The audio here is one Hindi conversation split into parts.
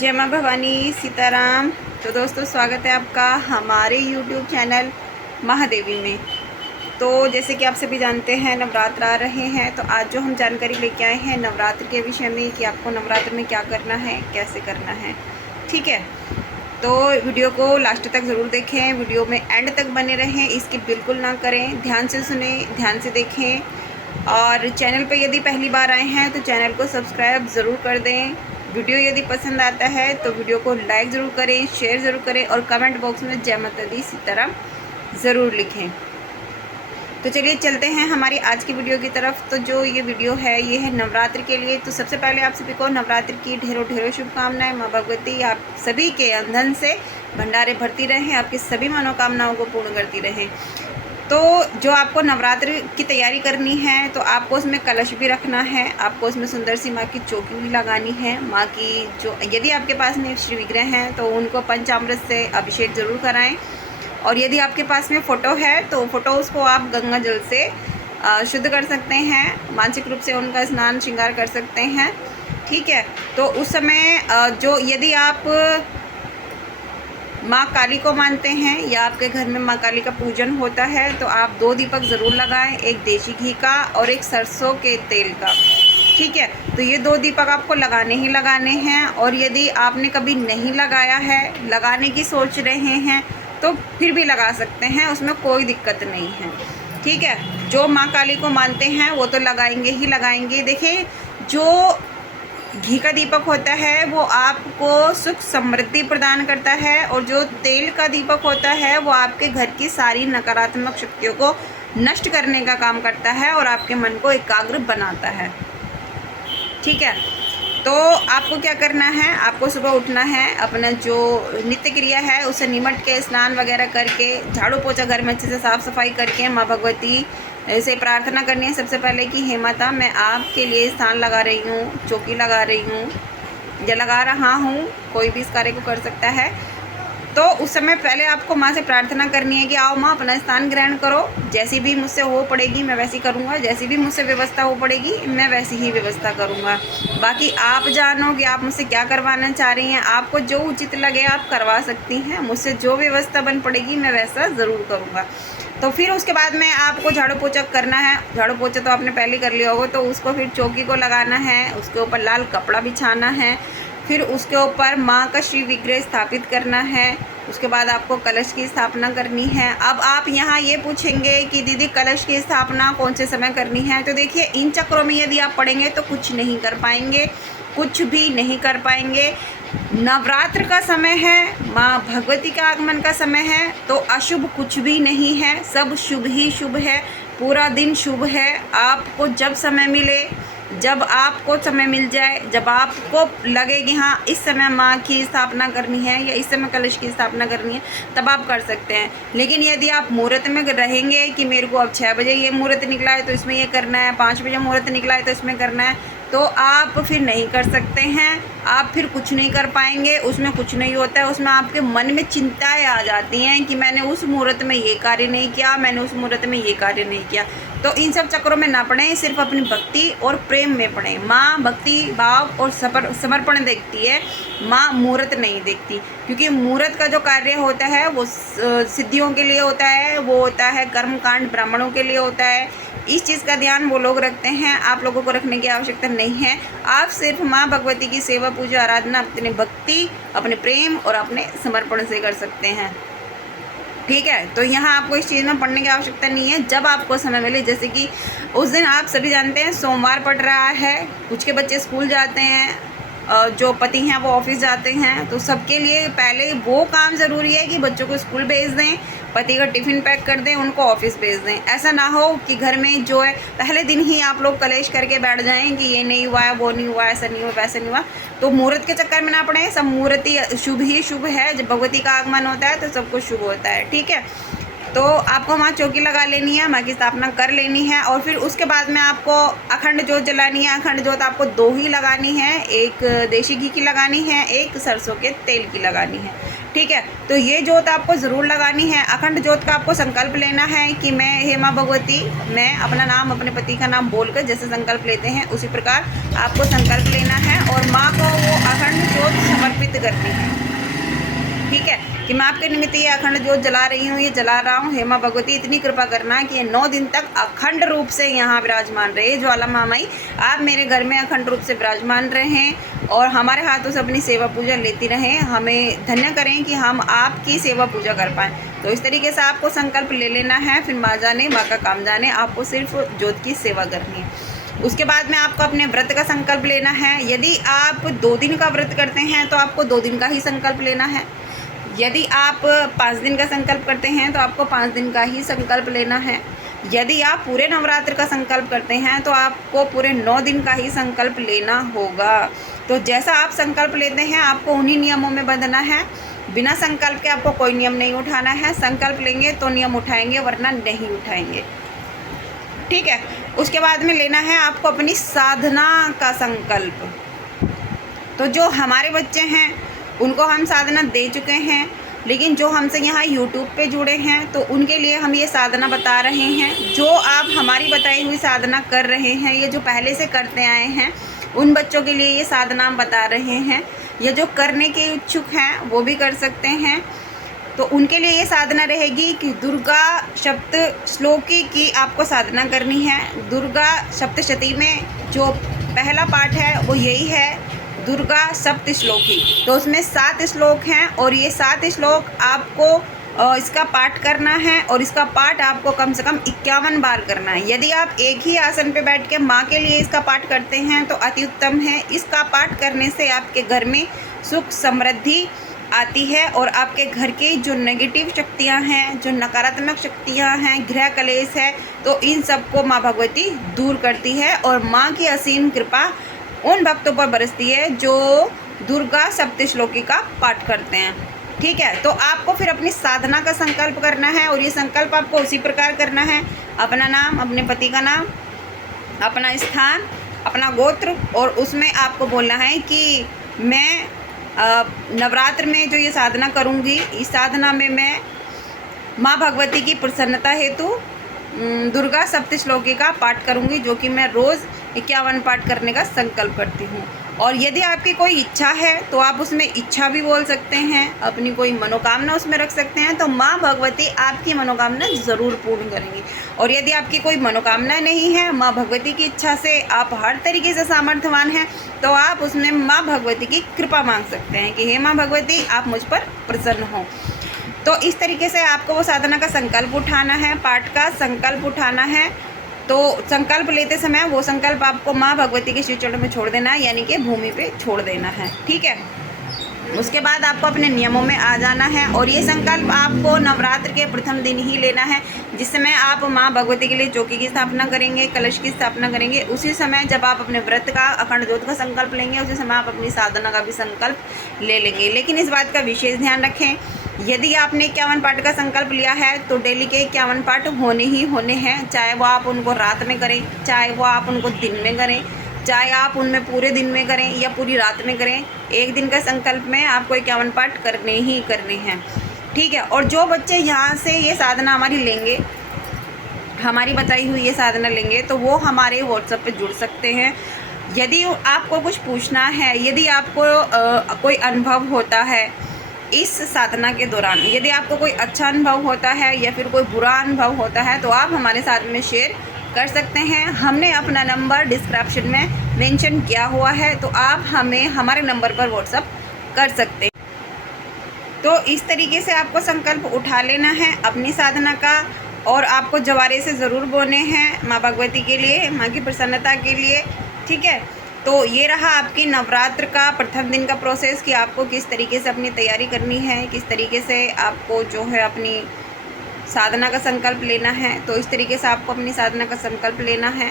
जय माँ भवानी सीताराम। तो दोस्तों स्वागत है आपका हमारे YouTube चैनल महादेवी में। तो जैसे कि आप सभी जानते हैं नवरात्र आ रहे हैं, तो आज जो हम जानकारी लेके आए हैं नवरात्र के विषय में कि आपको नवरात्र में क्या करना है, कैसे करना है। ठीक है, तो वीडियो को लास्ट तक ज़रूर देखें, वीडियो में एंड तक बने रहें, इसकी बिल्कुल ना करें, ध्यान से सुने, ध्यान से देखें। और चैनल पर यदि पहली बार आए हैं तो चैनल को सब्सक्राइब ज़रूर कर दें। वीडियो यदि पसंद आता है तो वीडियो को लाइक ज़रूर करें, शेयर ज़रूर करें और कमेंट बॉक्स में जय माता दी सीताराम ज़रूर लिखें। तो चलिए चलते हैं हमारी आज की वीडियो की तरफ। तो जो ये वीडियो है ये है नवरात्र के लिए। तो सबसे पहले आप सभी को नवरात्र की ढेरों ढेरों शुभकामनाएं। माँ भगवती आप सभी के अंधन से भंडारे भरती रहें, आपकी सभी मनोकामनाओं को पूर्ण करती रहें। तो जो आपको नवरात्र की तैयारी करनी है तो आपको उसमें कलश भी रखना है, आपको उसमें सुंदर सी माँ की चौकी भी लगानी है। माँ की जो यदि आपके पास में श्री विग्रह हैं तो उनको पंचामृत से अभिषेक ज़रूर कराएं। और यदि आपके पास में फ़ोटो है तो फ़ोटो उसको आप गंगा जल से शुद्ध कर सकते हैं, मानसिक रूप से उनका स्नान श्रृंगार कर सकते हैं। ठीक है, तो उस समय जो यदि आप माँ काली को मानते हैं या आपके घर में माँ काली का पूजन होता है तो आप 2 दीपक ज़रूर लगाएं, एक देसी घी का और एक सरसों के तेल का। ठीक है, तो ये 2 दीपक आपको लगाने ही लगाने हैं। और यदि आपने कभी नहीं लगाया है, लगाने की सोच रहे हैं तो फिर भी लगा सकते हैं, उसमें कोई दिक्कत नहीं है। ठीक है, जो माँ काली को मानते हैं वो तो लगाएंगे ही लगाएंगे। देखिए, जो घी का दीपक होता है वो आपको सुख समृद्धि प्रदान करता है और जो तेल का दीपक होता है वो आपके घर की सारी नकारात्मक शक्तियों को नष्ट करने का काम करता है और आपके मन को एकाग्र बनाता है। ठीक है, तो आपको क्या करना है, आपको सुबह उठना है, अपना जो नित्य क्रिया है उसे निमट के स्नान वगैरह करके झाड़ू पोछा घर में अच्छे से साफ़ सफाई करके माँ भगवती से प्रार्थना करनी है सबसे पहले कि हे माता मैं आपके लिए स्थान लगा रही हूँ, चौकी लगा रही हूँ या लगा रहा हूँ, कोई भी इस कार्य को कर सकता है। तो उस समय पहले आपको माँ से प्रार्थना करनी है कि आओ माँ अपना स्थान ग्रहण करो, जैसी भी मुझसे हो पड़ेगी मैं वैसी करूँगा, जैसी भी मुझसे व्यवस्था हो पड़ेगी मैं वैसी ही व्यवस्था करूँगा। बाकी आप जानो कि आप मुझसे क्या करवाना चाह रही हैं, आपको जो उचित लगे आप करवा सकती हैं, मुझसे जो व्यवस्था बन पड़ेगी मैं वैसा ज़रूर करूँगा। तो फिर उसके बाद में आपको झाड़ू पोछा करना है। झाड़ू पोछा तो आपने पहले कर लिया होगा, तो उसको फिर चौकी को लगाना है, उसके ऊपर लाल कपड़ा बिछाना है, फिर उसके ऊपर माँ का श्री विग्रह स्थापित करना है। उसके बाद आपको कलश की स्थापना करनी है। अब आप यहाँ ये पूछेंगे कि दीदी कलश की स्थापना कौन से समय करनी है, तो देखिए इन चक्रों में यदि आप पढ़ेंगे तो कुछ नहीं कर पाएंगे, कुछ भी नहीं कर पाएंगे। नवरात्र का समय है, माँ भगवती का आगमन का समय है, तो अशुभ कुछ भी नहीं है, सब शुभ ही शुभ है, पूरा दिन शुभ है। आपको जब समय मिले, जब आपको समय मिल जाए, जब आपको लगे कि हाँ इस समय माँ की स्थापना करनी है या इस समय कलश की स्थापना करनी है, तब आप कर सकते हैं। लेकिन यदि आप मुहूर्त में रहेंगे कि मेरे को अब 6 बजे ये मुहूर्त निकला है तो इसमें ये करना है, 5 बजे मुहूर्त निकला है तो इसमें करना है, तो आप फिर नहीं कर सकते हैं, आप फिर कुछ नहीं कर पाएंगे। उसमें कुछ नहीं होता है, उसमें आपके मन में चिंताएं आ जाती हैं कि मैंने उस मुहूर्त में ये कार्य नहीं किया, मैंने उस मुहूर्त में ये कार्य नहीं किया। तो इन सब चक्रों में ना पड़ें, सिर्फ अपनी भक्ति और प्रेम में पड़ें। माँ भक्ति भाव और समर्पण देखती है, माँ मुहूर्त नहीं देखती, क्योंकि मुहूर्त का जो कार्य होता है वो सिद्धियों के लिए होता है, वो होता है कर्मकांड ब्राह्मणों के लिए होता है। इस चीज़ का ध्यान वो लोग रखते हैं, आप लोगों को रखने की आवश्यकता नहीं है। आप सिर्फ माँ भगवती की सेवा पूजा आराधना अपनी भक्ति, अपने प्रेम और अपने समर्पण से कर सकते हैं। ठीक है, तो यहाँ आपको इस चीज़ में पढ़ने की आवश्यकता नहीं है, जब आपको समय मिले। जैसे कि उस दिन आप सभी जानते हैं सोमवार पड़ रहा है, कुछ के बच्चे स्कूल जाते हैं, जो पति हैं वो ऑफिस जाते हैं, तो सबके लिए पहले वो काम ज़रूरी है कि बच्चों को स्कूल भेज दें, पति का टिफ़िन पैक कर दें, उनको ऑफिस भेज दें। ऐसा ना हो कि घर में जो है पहले दिन ही आप लोग कलेश करके बैठ जाएं कि ये नहीं हुआ है, वो नहीं हुआ, ऐसा नहीं हुआ, वैसा नहीं हुआ। तो मुहूर्त के चक्कर में ना पड़े, सब मुहूर्त ही शुभ है। जब भगवती का आगमन होता है तो सब कुछ शुभ होता है। ठीक है, तो आपको वहाँ चौकी लगा लेनी है, माँ की स्थापना कर लेनी है और फिर उसके बाद में आपको अखंड जोत जलानी है। अखंड जोत आपको 2 ही लगानी है, एक देसी घी की लगानी है, एक सरसों के तेल की लगानी है। ठीक है, तो ये जोत आपको ज़रूर लगानी है। अखंड जोत का आपको संकल्प लेना है कि मैं हे माँ भगवती, मैं अपना नाम अपने पति का नाम बोलकर जैसे संकल्प लेते हैं उसी प्रकार आपको संकल्प लेना है और माँ को वो अखंड जोत समर्पित कि मैं आपके निमित्त ये अखंड ज्योत जला रही हूँ, ये जला रहा हूँ। हे माँ भगवती इतनी कृपा करना कि ये 9 दिन तक अखंड रूप से यहाँ विराजमान रहे। ज्वाला महामाई आप मेरे घर में अखंड रूप से विराजमान रहें और हमारे हाथों से अपनी सेवा पूजा लेती रहें। हमें धन्य करें कि हम आपकी सेवा पूजा कर पाएँ। तो इस तरीके से आपको संकल्प ले लेना है। फिर माँ जाने माँ का काम जाने, आपको सिर्फ ज्योत की सेवा करनी है। उसके बाद में आपको अपने व्रत का संकल्प लेना है। यदि आप 2 दिन का व्रत करते हैं तो आपको 2 दिन का ही संकल्प लेना है। यदि आप 5 दिन का संकल्प करते हैं तो आपको 5 दिन का ही संकल्प लेना है। यदि आप पूरे नवरात्र का संकल्प करते हैं तो आपको पूरे 9 दिन का ही संकल्प लेना होगा। तो जैसा आप संकल्प लेते हैं आपको उन्हीं नियमों में बंधना है। बिना संकल्प के आपको कोई नियम नहीं उठाना है। संकल्प लेंगे तो नियम उठाएंगे, वरना नहीं उठाएंगे। ठीक है। उसके बाद में लेना है आपको अपनी साधना का संकल्प। तो जो हमारे बच्चे हैं उनको हम साधना दे चुके हैं, लेकिन जो हमसे यहाँ यूट्यूब पे जुड़े हैं तो उनके लिए हम ये साधना बता रहे हैं। जो आप हमारी बताई हुई साधना कर रहे हैं, ये जो पहले से करते आए हैं, उन बच्चों के लिए ये साधना हम बता रहे हैं। ये जो करने के इच्छुक हैं वो भी कर सकते हैं। तो उनके लिए ये साधना रहेगी कि दुर्गा सप्त श्लोकी की आपको साधना करनी है। दुर्गा सप्तशती में जो पहला पाठ है वो यही है, दुर्गा सप्त श्लोकी। तो उसमें 7 श्लोक हैं और ये 7 श्लोक आपको इसका पाठ करना है और इसका पाठ आपको कम से कम 51 बार करना है। यदि आप एक ही आसन पे बैठ के माँ के लिए इसका पाठ करते हैं तो अति उत्तम है। इसका पाठ करने से आपके घर में सुख समृद्धि आती है और आपके घर के जो नेगेटिव शक्तियाँ हैं, जो नकारात्मक शक्तियाँ हैं, गृह कलेश है, तो इन सबको माँ भगवती दूर करती है और माँ की असीम कृपा उन भक्तों पर बरसती है जो दुर्गा सप्तश्लोकी का पाठ करते हैं। ठीक है। तो आपको फिर अपनी साधना का संकल्प करना है और ये संकल्प आपको उसी प्रकार करना है। अपना नाम, अपने पति का नाम, अपना स्थान, अपना गोत्र, और उसमें आपको बोलना है कि मैं नवरात्र में जो ये साधना करूँगी, इस साधना में मैं माँ भगवती की प्रसन्नता हेतु दुर्गा सप्तश्लोकी का पाठ करूँगी, जो कि मैं रोज़ 51 पाठ करने का संकल्प करती हूँ। और यदि आपकी कोई इच्छा है तो आप उसमें इच्छा भी बोल सकते हैं, अपनी कोई मनोकामना उसमें रख सकते हैं, तो माँ भगवती आपकी मनोकामना ज़रूर पूर्ण करेंगी। और यदि आपकी कोई मनोकामना नहीं है, माँ भगवती की इच्छा से आप हर तरीके से सामर्थ्यवान हैं, तो आप उसमें माँ भगवती की कृपा मांग सकते हैं कि हे माँ भगवती आप मुझ पर प्रसन्न हो। तो इस तरीके से आपको वो साधना का संकल्प उठाना है, पाठ का संकल्प उठाना है। तो संकल्प लेते समय वो संकल्प आपको माँ भगवती के श्री चरणों में छोड़ देना है, यानी कि भूमि पे छोड़ देना है। ठीक है। उसके बाद आपको अपने नियमों में आ जाना है और ये संकल्प आपको नवरात्र के प्रथम दिन ही लेना है, जिस समय आप माँ भगवती के लिए चौकी की स्थापना करेंगे, कलश की स्थापना करेंगे। उसी समय जब आप अपने व्रत का, अखंड ज्योत का संकल्प लेंगे, उसी समय आप अपनी साधना का भी संकल्प ले लेंगे। लेकिन इस बात का विशेष ध्यान रखें, यदि आपने 51 पाठ का संकल्प लिया है तो डेली के 51 पाठ होने ही होने हैं। चाहे वो आप उनको रात में करें, चाहे वो आप उनको दिन में करें, चाहे आप उनमें पूरे दिन में करें या पूरी रात में करें, एक दिन का संकल्प में आपको 51 पाठ करने ही करने हैं। ठीक है। और जो बच्चे यहाँ से ये साधना हमारी लेंगे, हमारी बताई हुई ये साधना लेंगे, तो वो हमारे व्हाट्सएप पे जुड़ सकते हैं। यदि आपको कुछ पूछना है, यदि आपको कोई अनुभव होता है इस साधना के दौरान, यदि आपको कोई अच्छा अनुभव होता है या फिर कोई बुरा अनुभव होता है, तो आप हमारे साथ में शेयर कर सकते हैं। हमने अपना नंबर डिस्क्रिप्शन में मेंशन किया हुआ है, तो आप हमें हमारे नंबर पर व्हाट्सएप कर सकते हैं। तो इस तरीके से आपको संकल्प उठा लेना है अपनी साधना का, और आपको जवारे से ज़रूर बोने हैं माँ भगवती के लिए, माँ की प्रसन्नता के लिए। ठीक है। तो ये रहा आपकी नवरात्र का प्रथम दिन का प्रोसेस कि आपको किस तरीके से अपनी तैयारी करनी है, किस तरीके से आपको जो है अपनी साधना का संकल्प लेना है। तो इस तरीके से आपको अपनी साधना का संकल्प लेना है,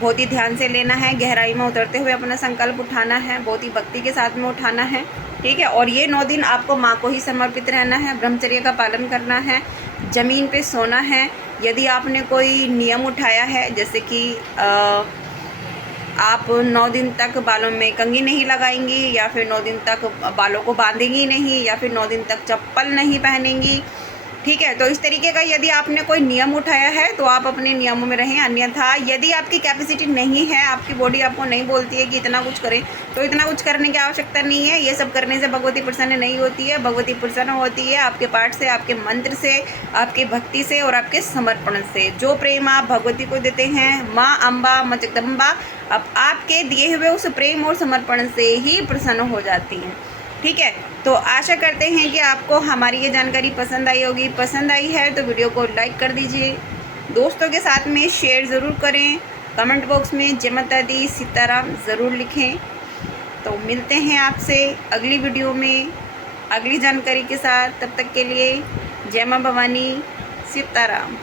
बहुत ही ध्यान से लेना है, गहराई में उतरते हुए अपना संकल्प उठाना है, बहुत ही भक्ति के साथ में उठाना है। ठीक है। और ये 9 दिन आपको माँ को ही समर्पित रहना है, ब्रह्मचर्य का पालन करना है, ज़मीन पे सोना है। यदि आपने कोई नियम उठाया है, जैसे कि आप 9 दिन तक बालों में कंघी नहीं लगाएंगी, या फिर 9 दिन तक बालों को बांधेंगी नहीं, या फिर 9 दिन तक चप्पल नहीं पहनेंगी, ठीक है। तो इस तरीके का यदि आपने कोई नियम उठाया है तो आप अपने नियमों में रहें, अन्यथा यदि आपकी कैपेसिटी नहीं है, आपकी बॉडी आपको नहीं बोलती है कि इतना कुछ करें, तो इतना कुछ करने की आवश्यकता नहीं है। ये सब करने से भगवती प्रसन्न नहीं होती है। भगवती प्रसन्न होती है आपके पाठ से, आपके मंत्र से, आपकी भक्ति से और आपके समर्पण से। जो प्रेम आप भगवती को देते हैं, माँ अम्बा माँ जगदम्बा अब आपके दिए हुए उस प्रेम और समर्पण से ही प्रसन्न हो जाती हैं। ठीक है। तो आशा करते हैं कि आपको हमारी ये जानकारी पसंद आई होगी। पसंद आई है तो वीडियो को लाइक कर दीजिए, दोस्तों के साथ में शेयर ज़रूर करें, कमेंट बॉक्स में जय माता दी सीताराम ज़रूर लिखें। तो मिलते हैं आपसे अगली वीडियो में अगली जानकारी के साथ। तब तक के लिए जय माँ भवानी सीताराम।